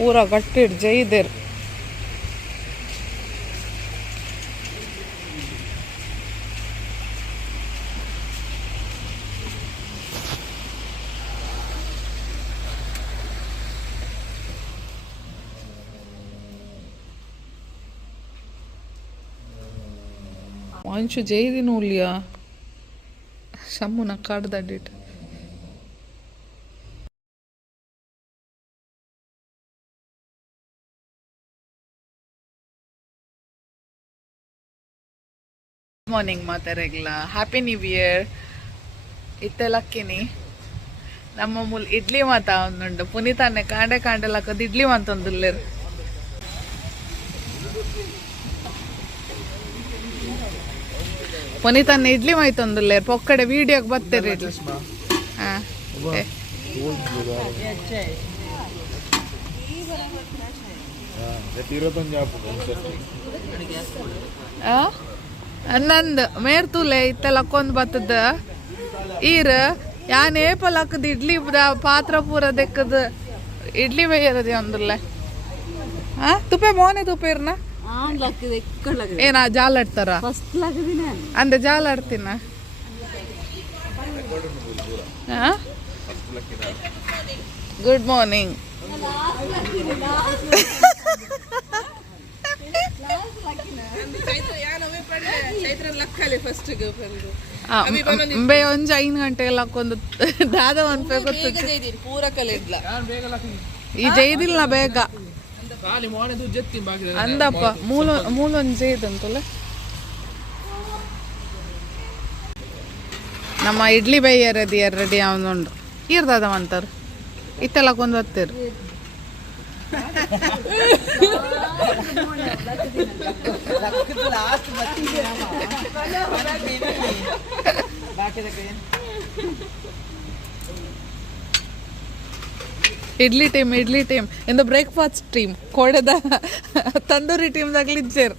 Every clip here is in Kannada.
ಪೂರ ಗಟ್ಟಿಡ್ ಜೈದೇರ್ ಅಂಚು ಜೈದಿ ನೂಲಿಯ ಶಮ್ಮುನ ಕಾಡ್ದಡ್ಡಿಟ್ಟು ಮಾರ್ನಿಂಗ್ ಮಾತಾರೆಗ್ಲ ಹ್ಯಾಪಿ ನ್ಯೂ ಇಯರ್ ಇತ್ತೆಲಕ್ಕಿನಿ ನಮ್ಮ ಮೂಲ ಇಡ್ಲಿ ಮಾತ ಒಂದುಂಡು ಪುನೀತಾನೆ ಕಾಂಡೆ ಕಾಂಡೆಲಕ್ಕದ ಇಡ್ಲಿ ಮಾತೊಂದುಲ್ಲೇರು ಪುನೀತಾನೆ ಇಡ್ಲಿ ಮಾಯ್ತೊಂದುಲ್ಲೇರು ಪೊಕ್ಕಡೆ ವಿಡಿಯೋಗೆ ಬರ್ತೇರಿ ನಂದು ಮೇರ್ತೂಲೆ ಇತ್ತೆಲಕ್ಕೊಂದು ಬತ್ತದ ಈರ್ ಯಾನ್ ಏಪಲಕ್ಕದ ಇಡ್ಲಿ ಪಾತ್ರ ಪೂರ ದೆಕ್ಕದ ಇಡ್ಲಿ ಬೇಯರದೆ ಒಂದುಲ್ಲೆ ತುಪ್ಪೆ ಮೋನೆ ತುಪ್ಪೇರ್ನ ಏನ ಜಾಲ ಆಡ್ತಾರ ಅಂದೆ ಜಾಲ ಆಡ್ತೀನ ಗುಡ್ ಮಾರ್ನಿಂಗ್ ಒಂಜ 5 ಗಂಟೆಗೆ ಹಾಕೊಂದು ದಾದ ಒಂದು ಪೂರ ಕಲಿಡ್ಲ ಈ ಜೈದಿಲ್ಲ ಬೇಗ ಅಂದಪ್ಪ ಮೂಲೊಂದು ಜೈದಂತಲ್ಲ ನಮ್ಮ ಇಡ್ಲಿ ಬೈಯರದಿ ರೆಡಿ ಅವನುಂಡು ಇರ್ದದ ಅಂತಾರ ಇತ್ತೆಲ್ಲ ಕೊಂದು ಹತ್ತಿರ ಇಡ್ಲಿ ಟೀಮ್ ಇಂದ ಬ್ರೇಕ್ಫಾಸ್ಟ್ ಟೀಮ್ ಕೊಡದ ತಂದೂರಿ ಟೀಮ್ ದಾಗ್ಲಿಜ್ಜೇರ್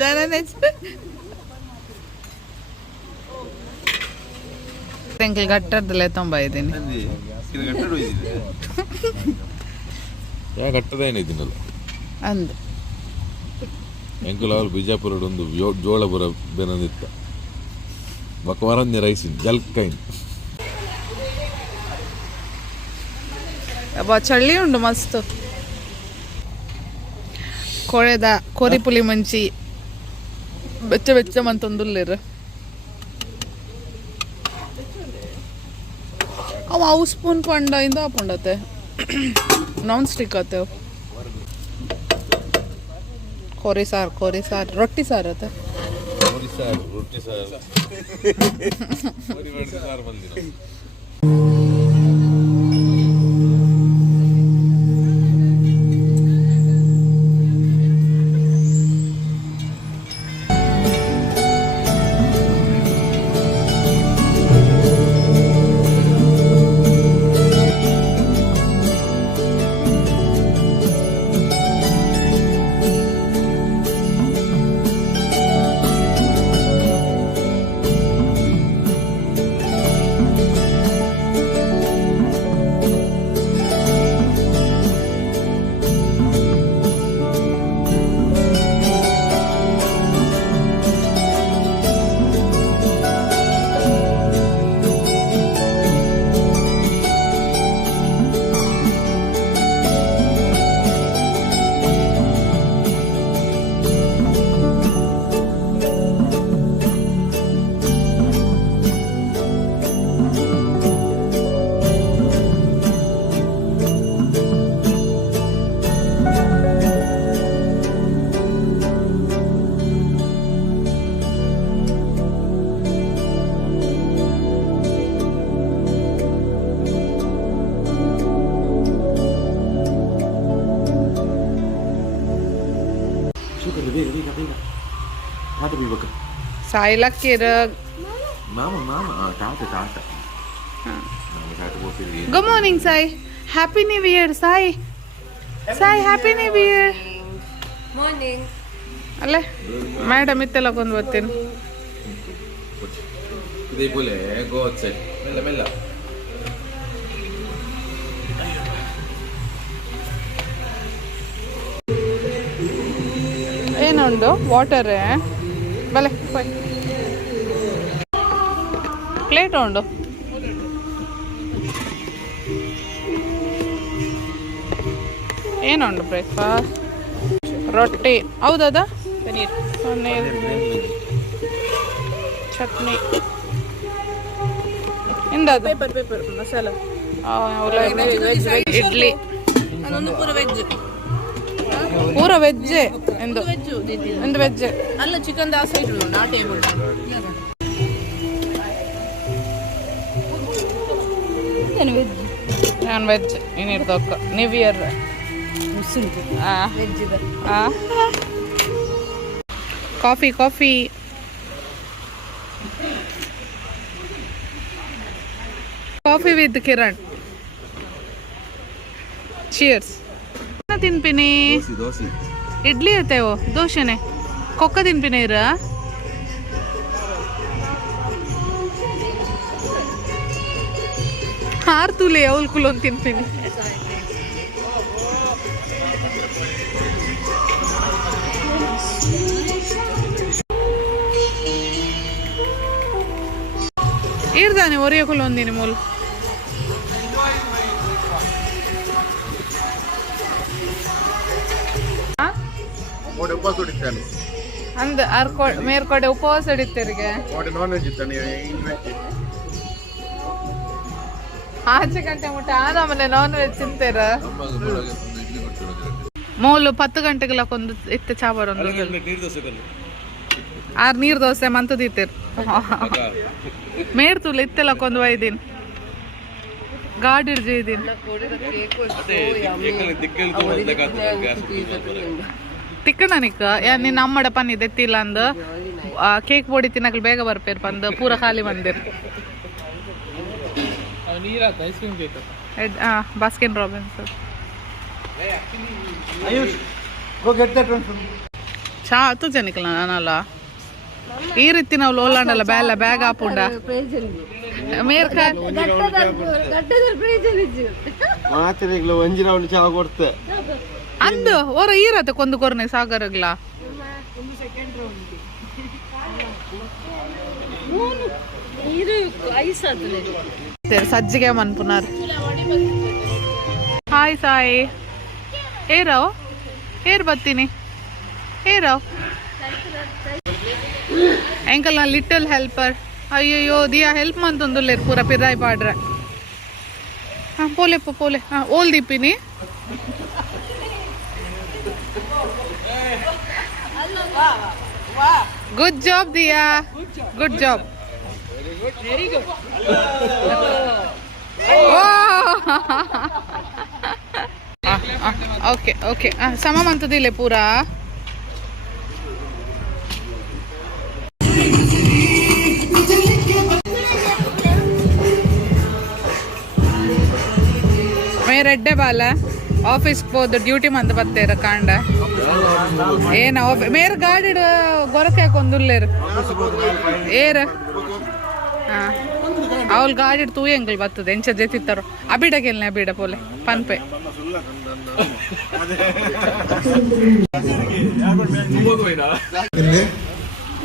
ಜನನೇ ಎಂಕಲ್ ಗಟ್ಟರ್ದಲ್ಲೇ ತೊಂಬ ಇದ್ದೀನಿ ಗಟ್ಟದೇನಿದ್ದೀನಲ್ಲ ಅಂದು ಎಂಕಲ್ ಅವ್ರು ಬಿಜಾಪುರ ಒಂದು ಜೋಳಪುರ ಬೆನದಿತ್ತ ಬಕವರಂಜ ರೈಸಿನ್ ಜಲ್ಕೈನ್ ಅಬ್ಬ ಚಳಿ ಉಂಡು ಮಸ್ತ್ ಕೊಳೆದ ಕೋರಿ ಪುಲಿ ಮಂಚಿ ಬೆಚ್ಚ ಬೆಚ್ಚ ಮಂತೊಂದುಲ್ಲೇರು ಅವು ಸ್ಪೂನ್ ಪಂಡ ಇಂದ ಹಾಕೊಂಡತೆ ನಾನ್ ಸ್ಟಿಕ್ ಆತೆ ಕೋರಿ ಸಾರು ರೊಟ್ಟಿ ಸಾರು ಆತ ರೊಟ್ಟಿ ಸಾರು ಸಾಯ್ಲಕ್ಕಿರ ಗುಡ್ ಮಾರ್ನಿಂಗ್ ಸಾಯ್ ಹ್ಯಾಪಿ ನ್ಯೂ ಇಯರ್ ಸಾಯ್ ಹ್ಯಾಪಿ ನ್ಯೂ ಇಯರ್ ಮಾರ್ನಿಂಗ್ ಅಲ್ಲೇ ಮೇಡಮ್ ಇತ್ತೆಲ್ಲ ಕೊಂದು ಬರ್ತೀನಿ go outside. Mella. ಉಂಡು ವಾಟರ್ ಬಲೆ ಪ್ಲೇಟ್ ಉಂಡು ಏನುಂಡು ಬ್ರೇಕ್ಫಾಸ್ಟ್ ರೊಟ್ಟಿ ಹೌದದ ಪನ್ನೀರ್ ಚಟ್ನಿ ಎಂದದು ಪೇಪರ್ ಮಸಾಲ ಇಡ್ಲಿ ಪೂರ ವೆಜ್ ಎಂದು ವೆಜ್ ಅಲ್ಲ ಚಿಕನ್ ದಾಸ ಇಟ್ಟು ನಾ ಟೇಬಲ್ ನಾನು ವೆಜ್ ಏನಿರ್ತಕ್ಕ new year coffee coffee coffee with Kiran cheers ತಿನ್ಪಿನಿ ಇಡ್ಲಿ ಇರ್ತೇವೋ ದೋಸೆನೆ ಕೊಕ್ಕ ತಿನ್ಪಿನಿ ಇರ ಹಾರ್ ತುಲೆ ಅವಲ್ ಕುಲೊಂದು ತಿನ್ಪಿನಿ ಇರ್ದಾನೆ ಒರಿಯ ಕುಲೊಂದಿನಿ ಮೂಲ ಅಂದ ಮೇರ್ಕೊಡೆ ಉಪವಾಸ ಹಿಡಿತೇರಿಗೆ ಆಚೆ ಗಂಟೆ ಮುಟ್ಟ ಆರಾಮನೆ ನಾನ್ ವೆಜ್ ತಿಂತೇರ ಮೂಲು 10 ಗಂಟೆಗಳಕ್ಕೊಂದು ಇತ್ತು ಚಾಬಾರ್ ಒಂದು 6 ನೀರ್ ದೋಸೆ ಮಂತು ತಿಂತೇರು ಮೇಡ್ತುಲ್ಲ ಇತ್ತೆಲ್ಲಕ್ಕೊಂದು ಒಯ್ದೀನಿ ಗಾಡಿ ಹಿಡ್ದಿದ್ದೀನಿ ತಿಕ್ಕಣಿಕ ನಿನ್ನ ಅಮ್ಮಡ ಪನ್ನಿದ್ದು ಎತ್ತಿಲ್ಲ ಅಂದು ಕೇಕ್ ಬೋಡಿ ತಿನ್ನಕ್ಕೆ ಬೇಗ ಬರ್ಪೇರು ಬಂದು ಪೂರ ಖಾಲಿ ಬಂದಿರು ಬಾಸ್ಕಿನ್ ರಾಬಿನ್ಸ್ ಚಾ ಹತ್ತು ಜನಕ್ಕಲ್ಲ ನಾನಲ್ಲ ಈ ರೀತಿ ನಾವು ಲೋಲಾಂಡಲ್ಲ ಬ್ಯಾಲ ಬ್ಯಾಗ್ ಹಾಪುಂಡ ಮೇರ್ಕ ಅಂದು ಓರ ಈರತ್ತೆ ಕೊಂದು ಕೊರ್ನೆ ಸಾಗರಗ್ಲ ಸಜ್ಜಿಗೆ ಮನ್ಪುನಾರ್ ಹಾಯ್ ಸಾಯಿ ಏರಾವ್ ಏರ್ ಬತ್ತೀನಿ ಏರಾವ್ ಎಂಕಲ್ ನಾ ಲಿಟಲ್ ಹೆಲ್ಪರ್ ಅಯ್ಯಯ್ಯೋ ದಿಯಾ ಹೆಲ್ಪ್ ಮಂತೊಂದುಲ್ಲೇರು ಪೂರ ಪಿರಾಯ್ ಪಾಡ್ರೆ ಹಾಂ ಪೋಲೆಪ್ಪ ಪೋಲೆ ಹಾಂ ಓಲ್ ದೀಪಿನಿ ಗುಡ್ ಜಾಬ್ ದಿಯಾ ಗುಡ್ ಜಾಬ್ ಓಕೆ ಓಕೆ ಸಮ ಮಂತದಿಲ್ಲ ಪೂರಾ ಮೇರೆಡ್ಡೆ ಬಾಲ ಆಫೀಸ್ಗೆ ಹೋದ ಡ್ಯೂಟಿ ಮಂದ್ ಬತ್ತೇರ ಕಾಂಡ ಏನ ಮೇರ್ ಗಾಡಿ ಗೊರಕೆ ಹಾಕೊಂದುಲ್ಲೇರು ಏರ ಹಾಂ ಅವಳು ಗಾಡಿ ತೂಯಿ ಎಂಗಲ್ ಬರ್ತದೆ ಎಂಚ ಜೆತಿತ್ತಾರೋ ಅಬಿಡಗೆಲ್ನೆ ಅಬಿಡ ಪೋಲೆ ಪನ್ಪೆ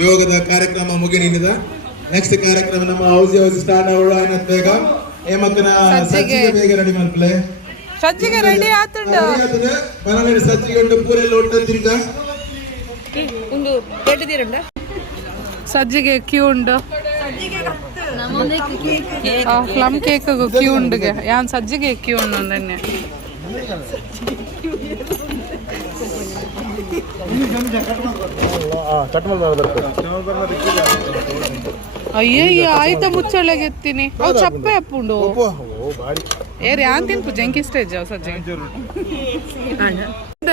ಯೋಗದ ಕಾರ್ಯಕ್ರಮ ಮುಗಿನಿಂದ ನೆಕ್ಸ್ಟ್ ಕಾರ್ಯಕ್ರಮ ನಮ್ಮ ಹೌಸ್ ಸ್ಟಾರ್ಟ್ ಆಗೋಣ ಬೇಗ ಸಜ್ಜಿಗೆ ಬೇಗ ರೆಡಿ ಮಾಡ್ಕೊಳ್ಳಿ ಸಜ್ಜಿಗೆ ರೆಡಿ ಆತುಂಡು ಮನೆಯಲ್ಲಿ ಸಜ್ಜಿಗೆ ಉಂಟು ಪೂರೆಲ್ಲ ಉಂಟಂತಿಂತ ಒಂದು ದೊಡ್ಡದಿರಂಡ ಸಜ್ಜಿಗೆ ಕ್ಯೂ ಉಂಡು ಪ್ಲಮ್ ಕೇಕ್ ಕ್ಯೂ ಉಂಡುಗೆ ಯಾನ್ ಸಜ್ಜಿಗೆ ಕ್ಯೂ ಉಂಡು ಅಂದನ್ನೆ ಅಯ್ಯಯ್ಯ ಆಯ್ತ ಮುಚ್ಚಳೆಗೆ ಎತ್ತೀನಿ ಅವು ಚಪ್ಪೆ ಅಪ್ಪುಂಡು ಏರ್ ಯಾನ್ ತಿನ್ಪು ಜಂಕಿ ಸ್ಟೇಜ್ ಅವ್ ಸಜ್ಜಿಗೆ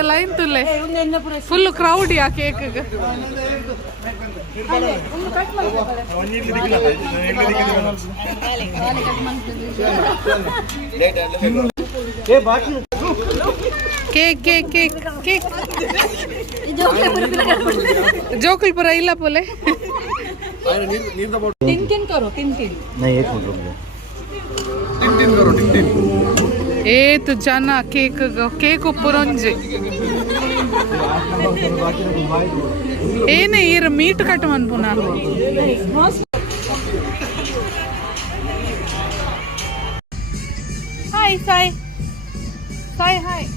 ಲೈನ್ ತುಲ್ಲೆ ಫುಲ್ ಕ್ರೌಡ್ ಯಾ cake cake cake cake cake ಜೋಕಲ್ಪುರ ಇಲ್ಲ ಪೋಲೆ ಏತು ಜನ ಕೇಕ್ ಕೇಕ್ ಉಪ್ಪುರೊಂಜಿ ಏನೇ ಈರು ಮೀಟ್ ಕಟ್ ಮನ್ಪುನ ಹಾಯ್ ಸಾಯ್ ಸಾಯ್ ಹಾಯ್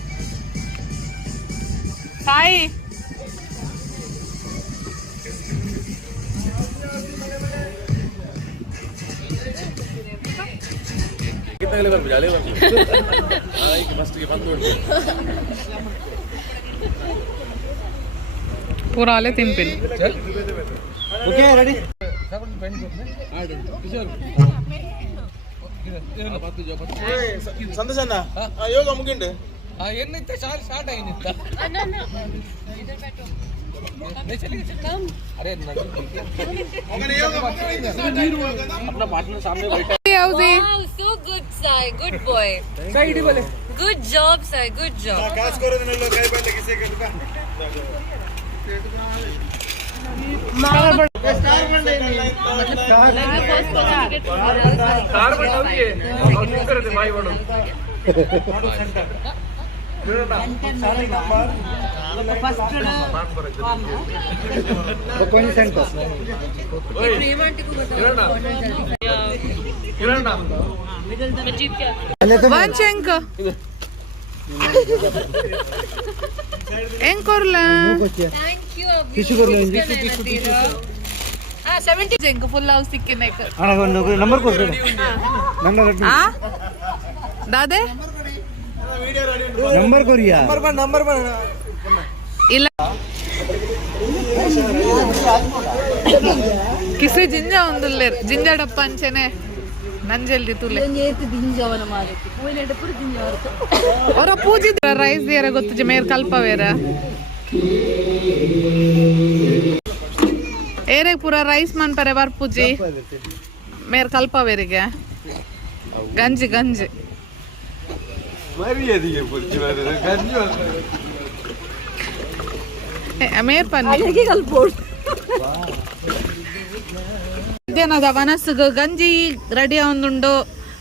ಸಾಯ್ ಪೂರಾಲೆ ತಿಂಪಿನಿ ಸಂತೋಷಣ್ಣ ಯೋಗ ಮುಗಿಂಡು ಎನ್ನಿತ್ತ ಸ್ಟಾರ್ಟ್ ಆಗಿನಿತ್ತ अरे ಯಾವ್ದಿ Wow, so good, Sai. Good boy. Good job, Sai. Good job. ವಾಂಚೆಂಕ ಹೆಂಗ್ ಕೊರ್ಲ Thank you. 70 ಜಂಕ್ ಫುಲ್ ಹೌಸ್ ಸಿಕ್ಕಿನೇಕ ನಂಬರ್ ಕೊಡ್ರಿ ಆ ದಾದೆ ನಂಬರ್ ಕೊರಿಯಾ ನಂಬರ್ ಇಲ್ಲ ಕಿಸಿ ಜಿಂಜ ಒಂದುಲ್ಲೆ ಜಿಂಜ ಡಪ್ಪ ಅಂಚೆನೆ ನಂಜಲ್ದಿ ತುಲೆ ಅವರ ಪೂಜಿದ್ರ ರೈಸ್ ದೇರ ಗೊತ್ತು ಮೇರ್ ಕಲ್ಪವೇರ ಏರೆ ಪೂರ ರೈಸ್ ಮನ್ಪರೆ ಬರ್ ಪೂಜಿ ಮೇರ್ ಕಲ್ಪವೇರಿಗೆ ಗಂಜಿ ಗಂಜಿ ಮೇರ್ ಪನ್ನಿ ಮಧ್ಯಾಹ್ನದ ವನಸ್ಸು ಗಂಜಿ ರೆಡಿ ಆವೊಂದುಂಡು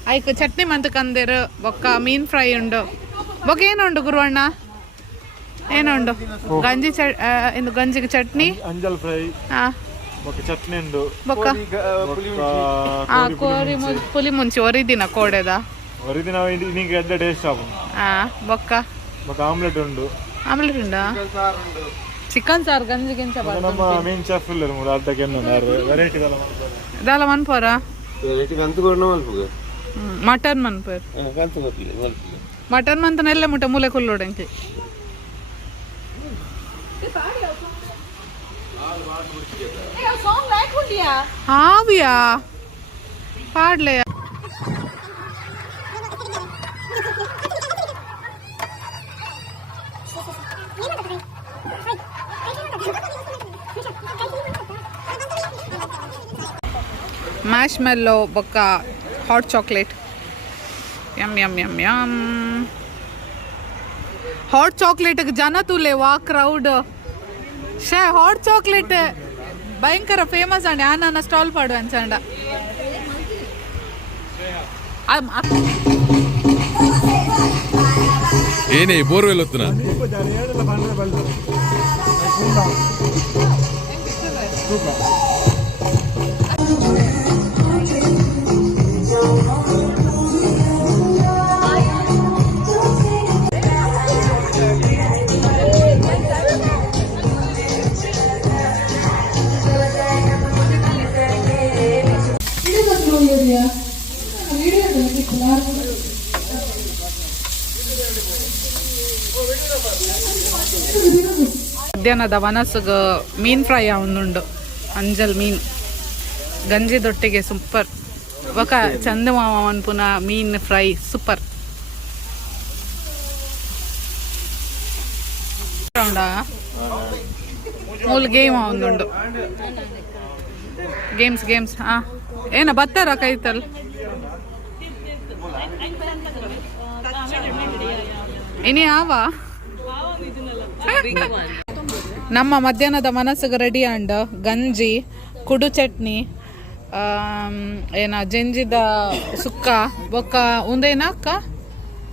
ಐಕ್ ಚಟ್ನಿ ಮಂತ್ ಕಂದೇರು ಬೊಕ್ಕ ಮೀನ್ ಫ್ರೈ ಉಂಡು ಬೊಕ್ಕ ಏನುಂಡು ಗುರುವಣ್ಣ ಏನುಂಡು ಗಂಜಿ ಇಂದು ಗಂಜಿಗೆ ಚಟ್ನಿ ಅಂಜಲ್ ಫ್ರೈ ಹಾ ಚಟ್ನಿ ಉಂಡು ಬೊಕ್ಕ ಕೋರಿ ಪುಲಿ ಮುಂಚಿ ಒರಿದಿನ ಕೋಡೆದ ಒರಿದಿನ ನಿಂಗೆ ಎಡ್ಡೆ ಟೇಸ್ಟ್ ಆಪು ಹಾ ಬೊಕ್ಕ ಆಮ್ಲೆಟ್ ಉಂಡು ಆಮ್ಲೆಟ್ ಉಂಡಾ ಚಿಕನ್ ಸಾರು ಗಂಜಿ ಗಿಂಚ ನಮ್ಮ ಮೇನ್ ಚೆಫ್ ಇಲ್ಲ ಮೂರು ಅರ್ಧಕ್ಕೆ ವೆರೈಟಿ ದಾಲ ಮನ್ಪೋರ ಕಂತು ಮಟನ್ ಮನ್ಪೋರ್ ಮಟನ್ ಮಂತನೆಲ್ಲ ಮುಟ್ಟ ಮೂಲೆ ಕುಲ್ಲೋಡೆಂಕಿ ಹಾವಿಯಾ ಪಾಡ್ಲೆಯಾ ಮ್ಯಾಶ್ ಮೆಲ್ಲೋ ಬೊಕ್ಕ hot chocolate yum yum yum yum hot ಚಾಕ್ಲೇಟ್ಗೆ ಜನ ತುಲೆ ವಾ ಕ್ರೌಡ್ ಶೇ ಹಾಟ್ ಚಾಕ್ಲೇಟ್ ಭಯಂಕರ ಫೇಮಸ್ ಅಂಡೆ ಆ ನನ್ನ ಸ್ಟಾಲ್ ಪಾಡು ಅಂಚಂಡ ಏನೇ ಬೋರ್ವೆಲ್ ಹೊತ್ತನ ಮಧ್ಯಾಹ್ನದ ವನಸ್ಸುಗ ಮೀನ್ ಫ್ರೈ ಅವನುಂಡು ಅಂಜಲ್ ಮೀನ್ ಗಂಜಿದೊಟ್ಟಿಗೆ ಸೂಪರ್ ఒక చందమామ అన్పున మీన్ ఫ్రై సూపర్ ಮೂಲ ಗೇಮ್ ಒಂದುಂಡು ಗೇಮ್ಸ್ ಏನ ಬತ್ತಾರ ಕೈತಲ್ ಇನಿ ಆವ ನಮ್ಮ ಮಧ್ಯಾಹ್ನದ ಮನಸ್ಸಿಗೆ ರೆಡಿ ಅಂಡ್ ಗಂಜಿ ಕುಡು ಚಟ್ನಿ ಏನ ಜಂಜಿದ ಸುಕ್ಕ ಬೊಕ್ಕ ಉಂದೇನ ಅಕ್ಕ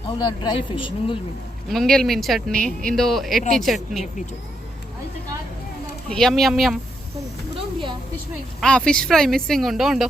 ಅವಳ ಡ್ರೈ ಫಿಶ್ ನುಂಗುಲ್ ಮೀನು ಮುಂಗೆಲ್ ಮೀನ್ ಚಟ್ನಿ ಇಂದು ಎಟ್ಟಿ chutney yum yum yum fish fry missing ಉಂಡು ಉಂಡು